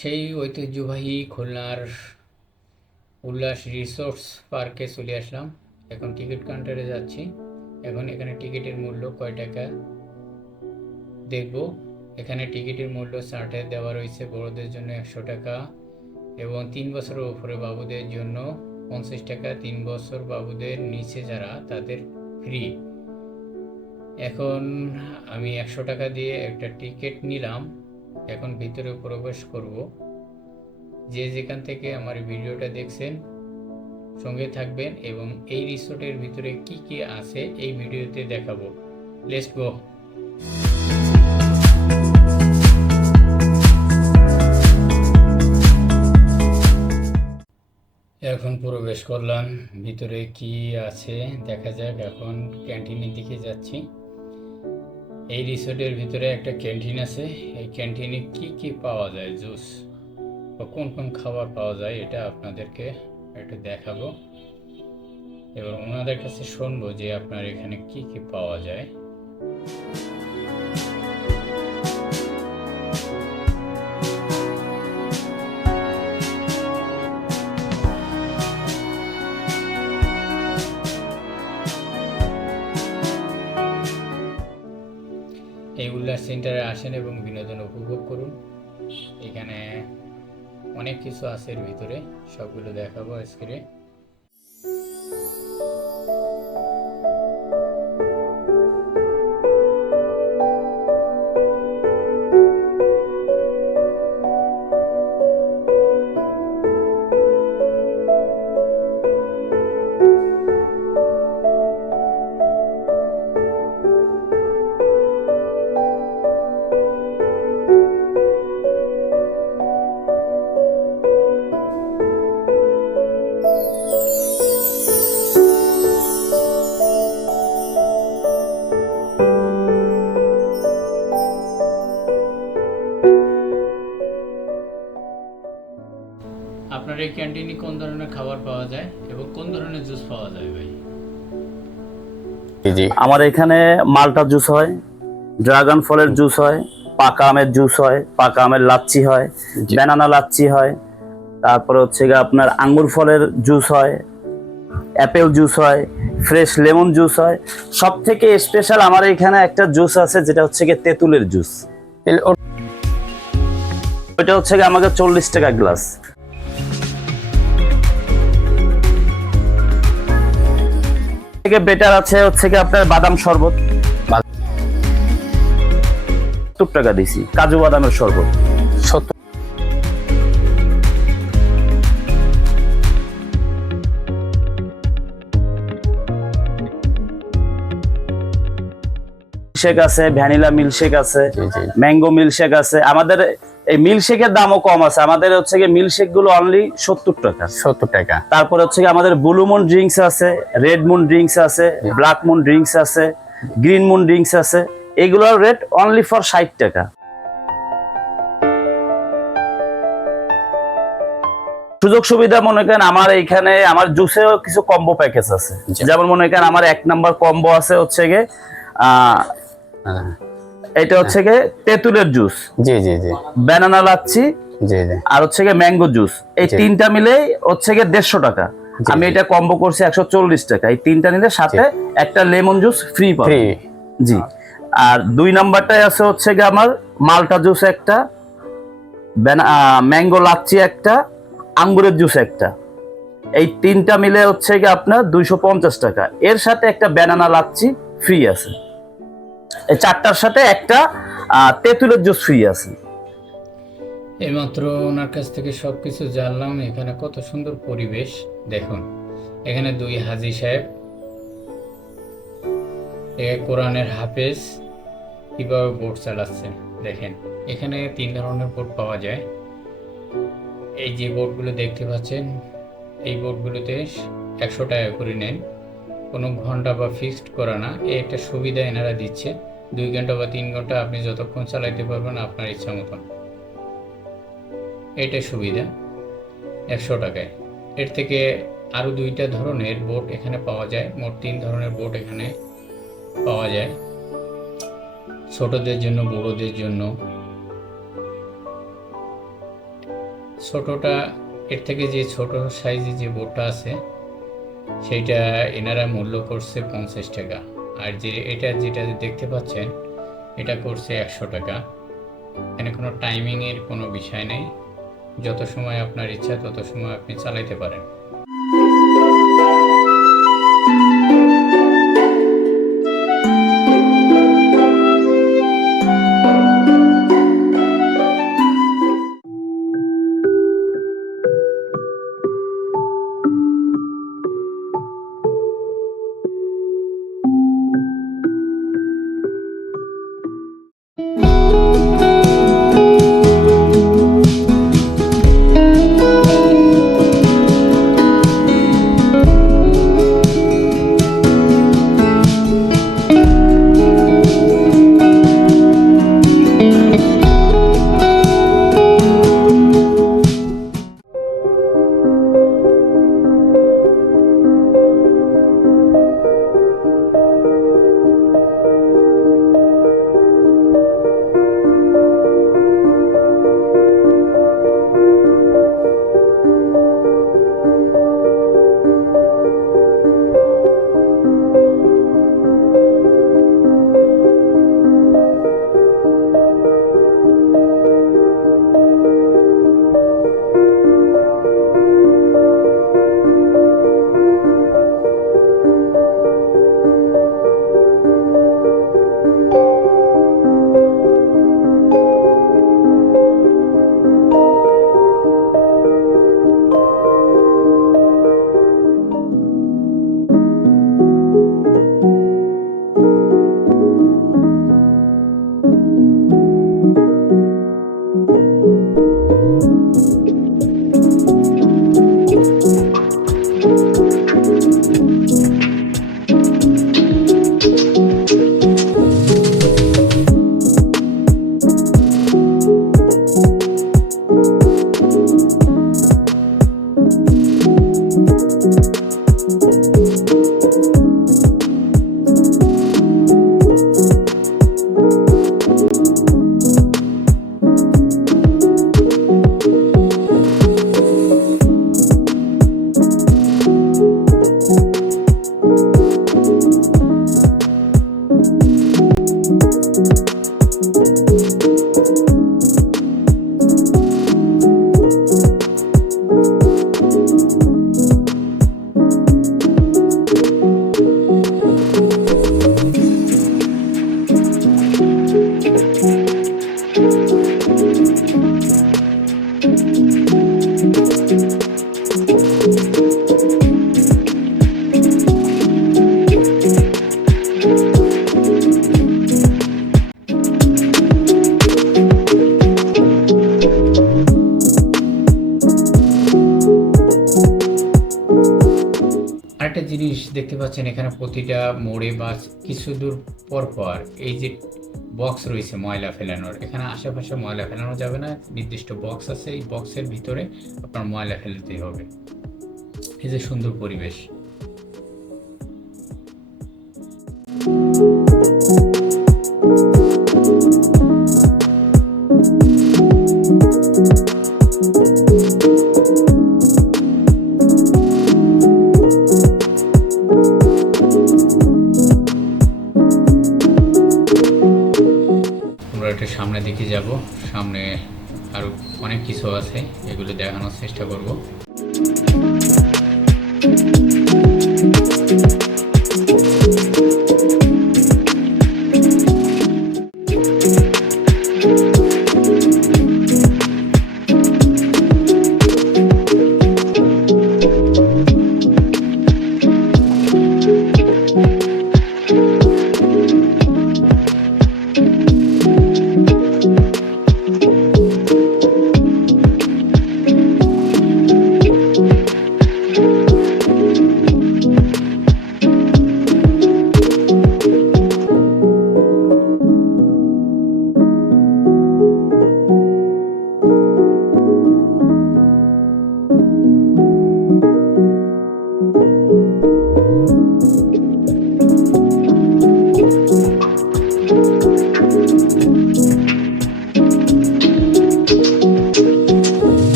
সেই ঐতিহ্যবাহী খুলনার উল্লাস রিসোর্স পার্কে চলে আসলাম। এখন টিকিট কাউন্টারে যাচ্ছি। এখন এখানে টিকিটের মূল্য কয় টাকা দেখব। এখানে টিকিটের মূল্য চার্টে দেওয়া রয়েছে। বড়দের জন্য 100 টাকা এবং 3 বছরের উপরে বাবুদের জন্য 50 টাকা। 3 বছর বাবুদের নিচে যারা তাদের ফ্রি। এখন আমি 100 টাকা দিয়ে একটা টিকিট নিলাম। এখন ভিতরে প্রবেশ করব। যে যেখান থেকে আমার ভিডিওটা দেখছেন সঙ্গে থাকবেন এবং এই রিসোর্টের ভিতরে কি কি আছে এই ভিডিওতে দেখাবো। Let's go. এখন প্রবেশ করলাম। ভিতরে কি আছে দেখা যাক। এখন ক্যান্টিনের দিকে যাচ্ছি। এই রিসোর্টের ভিতরে একটা ক্যান্টিন আছে। এই ক্যান্টিনে কি কি পাওয়া যায়, জুস বা কোন কোন খাবার পাওয়া যায় এটা আপনাদেরকে একটু দেখাবো এবং ওনাদের কাছে শুনবো যে আপনার এখানে কি কি পাওয়া যায়। এই উল্লাস সেন্টারে আসেন এবং বিনোদন উপভোগ করুন। এখানে অনেক কিছু আছে এর ভিতরে, সবগুলো দেখাবো আজকে। আপনার এই ক্যান্টিনে কোন ধরনের খাবার পাওয়া যায় এবং কোন ধরনের জুস পাওয়া যায় ভাই? জি আমার এখানে মালটা জুস হয়, ড্রাগন ফলের জুস হয়, পাকা আমের জুস হয়, পাকা আমের লাচ্ছি হয়, জি। ব্যানানা লাচ্ছি হয়, তারপরে হচ্ছে গিয়ে আপনার আঙ্গুর ফলের জুস হয়, অ্যাপেল জুস হয়, ফ্রেশ লেমন জুস হয়। সব থেকে স্পেশাল আমার এখানে একটা জুস আছে যেটা হচ্ছে গিয়ে তেঁতুলের জুস। ওইটা হচ্ছে গিয়ে আমাকে 40 টাকা গ্লাস। থেকে বেটার আছে হচ্ছে গিয়ে আপনার বাদাম শরবত, 70 টাকা দিছি। কাজু বাদামের শরবত 70। মিল্কশেক আছে, ভ্যানিলা মিল্কশেক আছে, জি, জি। ম্যাঙ্গো মিল্কশেক আছে। আমাদের এই মিল্কশেকের দামও কম আছে। আমাদের হচ্ছে গিয়ে মিল্কশেক গুলো অনলি 70 টাকা। 70 টাকা। তারপরে হচ্ছে গিয়ে আমাদের ব্লু মুন ড্রিঙ্কস আছে, রেড মুন ড্রিঙ্কস আছে, ব্ল্যাক মুন ড্রিঙ্কস আছে, গ্রিন মুন ড্রিঙ্কস আছে। এগুলোর রেট অনলি ফর 60 টাকা। সুযোগ সুবিধা মনে করেন আমার এইখানে আমার জুসেও কিছু কম্বো প্যাকেজ আছে। জি। যেমন মনে করেন আমার 1 নাম্বার কম্বো আছে হচ্ছে গিয়ে হ্যাঁ। এটা হচ্ছে গিয়ে তেঁতুলের জুস, জি জি জি ব্যানানা লাচ্ছি জি জি আর হচ্ছে গিয়ে ম্যাঙ্গো জুস। এই জি। তিনটা মিলে হচ্ছে গিয়ে 150 টাকা। জি, আমি জি। এটা কম্বো করছি 140 টাকা। এই তিনটা নিলে সাথে একটা লেমন জুস ফ্রি পাবো। ফ্রি। জি। আর 2 নাম্বারটায় আছে হচ্ছে গিয়ে আমার মালটা জুস একটা, ম্যাঙ্গো লাচ্ছি একটা, আঙ্গুরের জুস একটা। এই তিনটা মিলে হচ্ছে গিয়ে আপনার 250 টাকা। এর সাথে একটা ব্যানানা লাচ্ছি ফ্রি আছে। এই চারটার সাথে একটা তেঁতুলের জুস ফ্রি আছে। এইমাত্র ওনার কাছ থেকে সবকিছু জানলাম। এখানে কত সুন্দর পরিবেশ দেখুন। এখানে 2 হাজী সাহেব, কোরআনের হাফেজ, কিভাবে বোট চালাচ্ছেন দেখেন। এখানে 3 ধরনের বোট পাওয়া যায়। এই যে বোটগুলো দেখতে পাচ্ছেন, এই বোটগুলোতে 100 টাকা করে নেন। কোনো ঘন্টা বা ফিক্সড করা না। এই একটা সুবিধা এনারা দিচ্ছে। 2 ঘন্টা বা 3 ঘন্টা আপনি যতক্ষণ চালাইতে পারবেন আপনার ইচ্ছা মতন। এটা সুবিধা 100 টাকায়। এর থেকে আরও 2টা ধরনের বোট এখানে পাওয়া যায়। মোট 3 ধরনের বোট এখানে পাওয়া যায়, ছোটদের জন্য, বড়দের জন্য। ছোটোটা, এর থেকে যে ছোট সাইজে যে বোর্ডটা আছে সেইটা এনারা মূল্য করছে 50 টাকা, আর যেটা দেখতে পাচ্ছেন এটা করছে 100 টাকা। এখানে কোনো টাইমিংয়ের কোনো বিষয় নেই, যত সময় আপনার ইচ্ছা তত সময় আপনি চালাইতে পারেন। আরেকটা জিনিস দেখতে পাচ্ছেন, এখানে প্রতিটা মোড়ে বা কিছু দূর পর পর এই যে বক্স রয়েছে ময়লা ফেলানোর, এখানে আশেপাশে ময়লা ফেলানো যাবে না, নির্দিষ্ট বক্স আছে, এই বক্সের ভিতরে আপনার ময়লা ফেলতেই হবে। এই যে সুন্দর পরিবেশ। আমরা একটু সামনের দিকে যাব, সামনে আরো অনেক কিছু আছে, এগুলো দেখানোর চেষ্টা করব।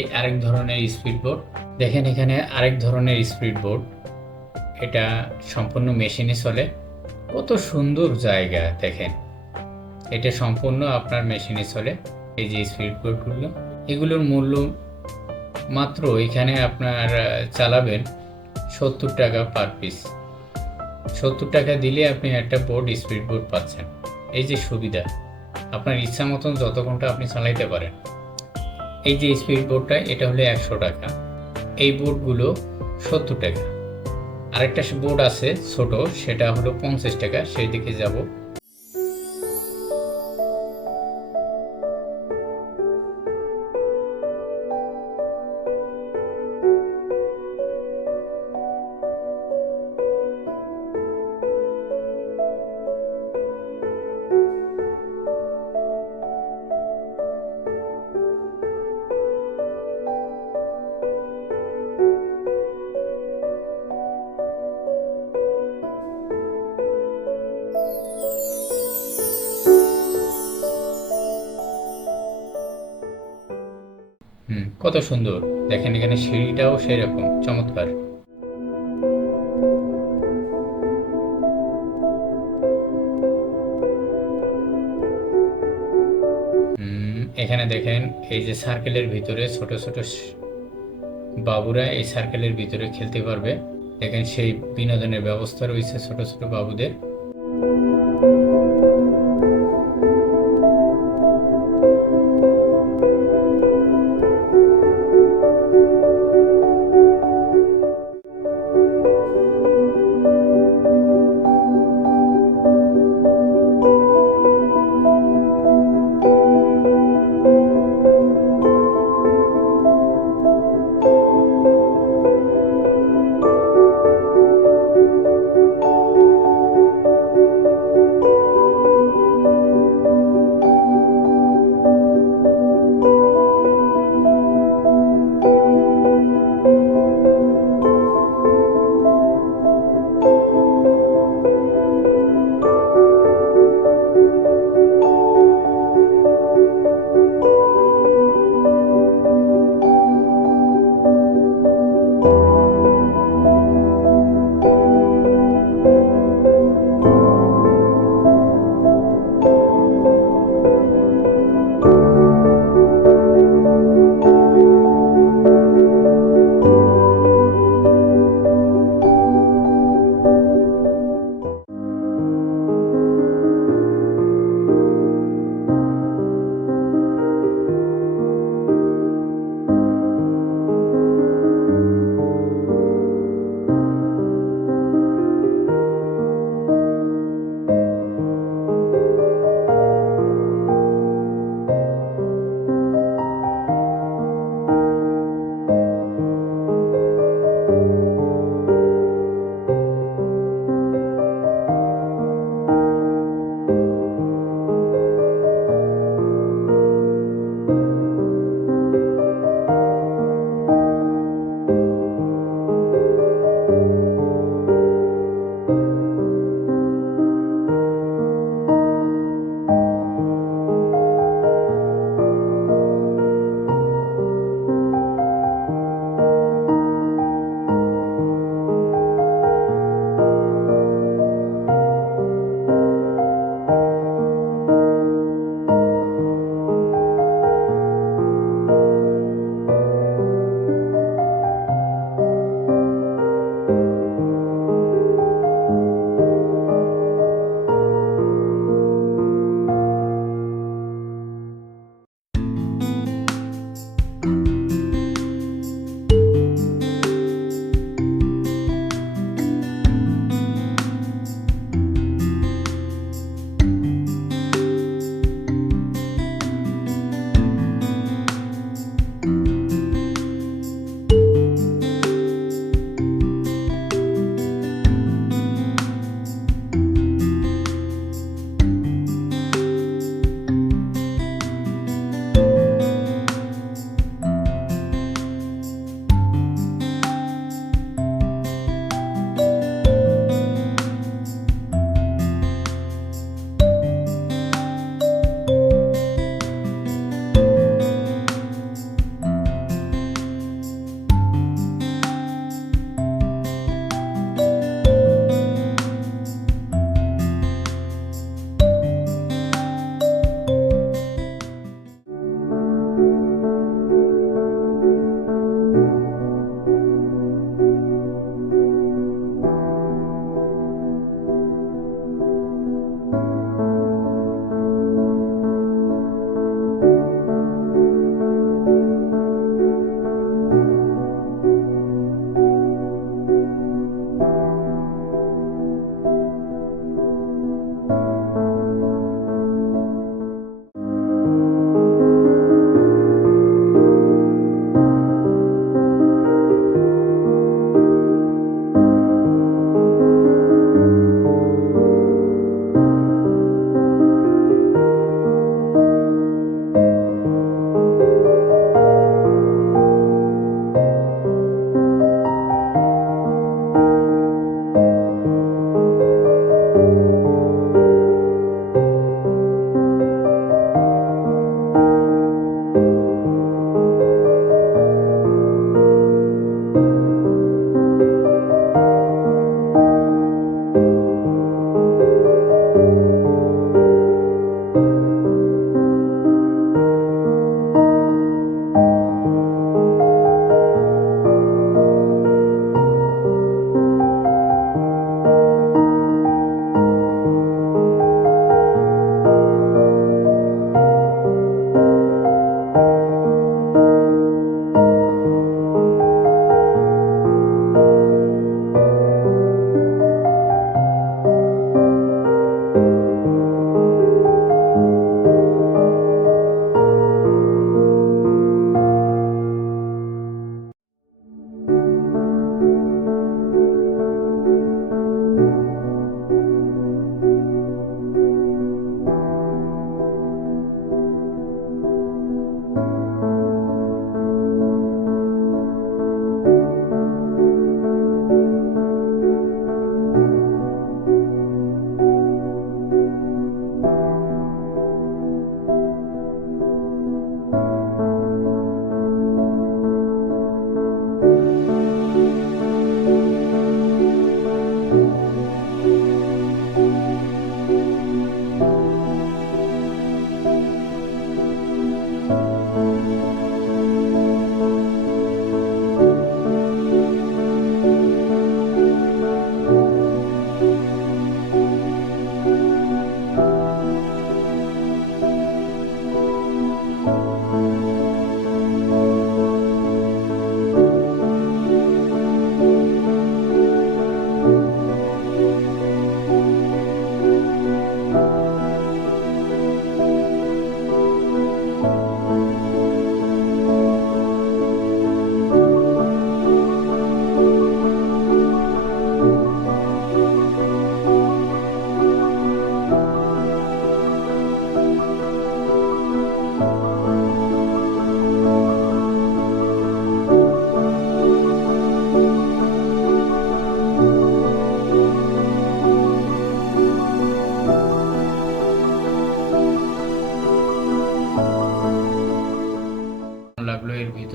এই আরেক ধরনের স্পিড বোট। দেখেন এখানে আরেক ধরনের স্পিড বোট, এটা সম্পূর্ণ মেশিনে চলে। কত সুন্দর জায়গা দেখেন, এটা সম্পূর্ণ আপনার মেশিনে চলে। এই যে স্পিড বোটগুলো, এগুলোর মূল্য মাত্র এখানে আপনার চালাবেন 70 টাকা পার পিস। 70 টাকা দিলে আপনি একটা বোট স্পিড বোট পাচ্ছেন। এই যে সুবিধা, আপনার ইচ্ছা মতন যত ঘন্টা আপনি চালাইতে পারেন। এই যে স্পিড বোটটা, এটা হলো 100 টাকা, এই বোটগুলো 70 টাকা। আরেকটা বোট আছে ছোট, সেটা হলো 50 টাকা, সেই দিকে যাব। কত সুন্দর দেখেন, এখানে সিঁড়িটাও সেরকম চমৎকার। এখানে দেখেন এই যে সার্কেলের ভিতরে ছোট ছোট বাবুরা এই সার্কেলের ভিতরে খেলতে পারবে। দেখেন সেই বিনোদনের ব্যবস্থা রয়েছে ছোট ছোট বাবুদের।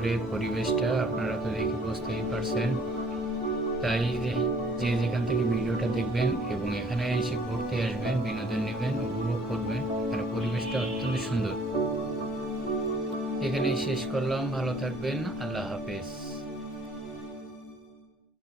ভিতরে পরিবেশটা আপনারা তো দেখে বুঝতেই পারছেন। তাই যে যেখান থেকে ভিডিওটা দেখবেন এবং এখানে এসে ঘুরতে আসবেন, বিনোদন নেবেন, উপভোগ করবেন। এখানে পরিবেশটা অত্যন্ত সুন্দর। এখানেই শেষ করলাম। ভালো থাকবেন। আল্লাহ হাফেজ।